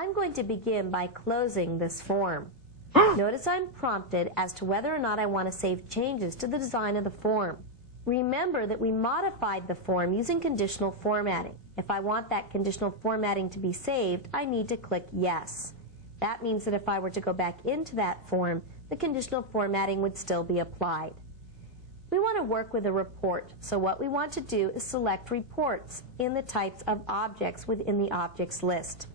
I'm going to begin by closing this form. Notice I'm prompted as to whether or not I want to save changes to the design of the form. Remember that we modified the form using conditional formatting. If I want that conditional formatting to be saved, I need to click Yes. That means that if I were to go back into that form, the conditional formatting would still be applied. We want to work with a report, so what we want to do is select reports in the types of objects within the objects list.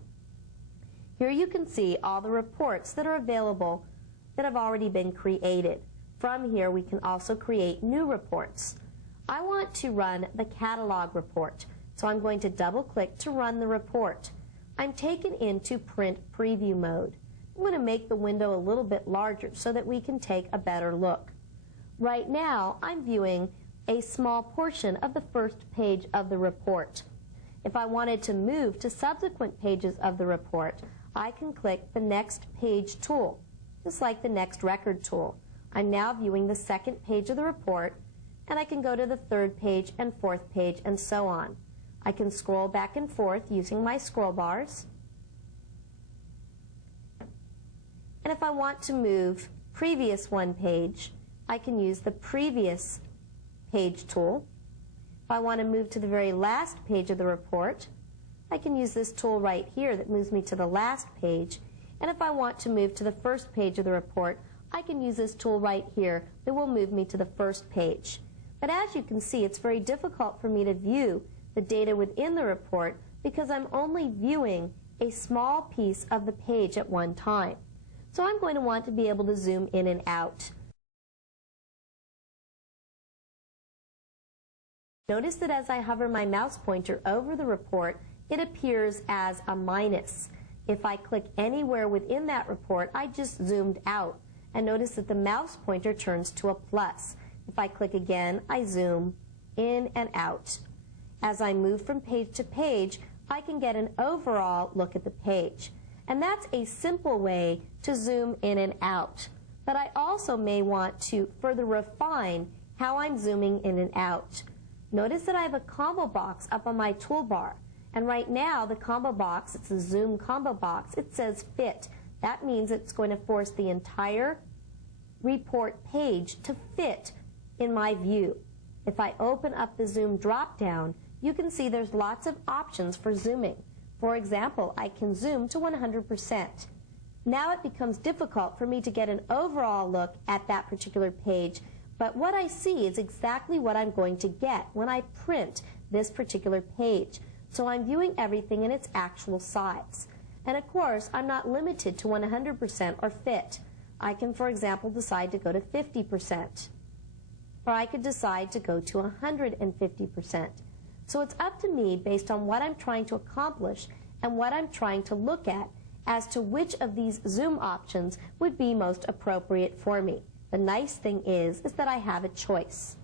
Here you can see all the reports that are available that have already been created. From here we can also create new reports. I want to run the catalog report, so I'm going to double-click to run the report. I'm taken into print preview mode. I'm going to make the window a little bit larger so that we can take a better look. Right now, I'm viewing a small portion of the first page of the report. If I wanted to move to subsequent pages of the report, I can click the Next Page tool, just like the Next Record tool. I'm now viewing the second page of the report, and I can go to the third page and fourth page and so on. I can scroll back and forth using my scroll bars. And if I want to move previous one page, I can use the Previous Page tool. If I want to move to the very last page of the report, I can use this tool right here that moves me to the last page. And if I want to move to the first page of the report, I can use this tool right here that will move me to the first page. But as you can see, it's very difficult for me to view the data within the report because I'm only viewing a small piece of the page at one time. So I'm going to want to be able to zoom in and out. Notice that as I hover my mouse pointer over the report, it appears as a minus. If I click anywhere within that report, I just zoomed out. And notice that the mouse pointer turns to a plus. If I click again, I zoom in and out. As I move from page to page, I can get an overall look at the page. And that's a simple way to zoom in and out. But I also may want to further refine how I'm zooming in and out. Notice that I have a combo box up on my toolbar. And right now, the combo box, it's a zoom combo box, it says fit. That means it's going to force the entire report page to fit in my view. If I open up the zoom drop-down, you can see there's lots of options for zooming. For example, I can zoom to 100%. Now it becomes difficult for me to get an overall look at that particular page, but what I see is exactly what I'm going to get when I print this particular page. So I'm viewing everything in its actual size. And of course, I'm not limited to 100% or fit. I can, for example, decide to go to 50%. Or I could decide to go to 150%. So it's up to me, based on what I'm trying to accomplish and what I'm trying to look at, as to which of these zoom options would be most appropriate for me. The nice thing is that I have a choice.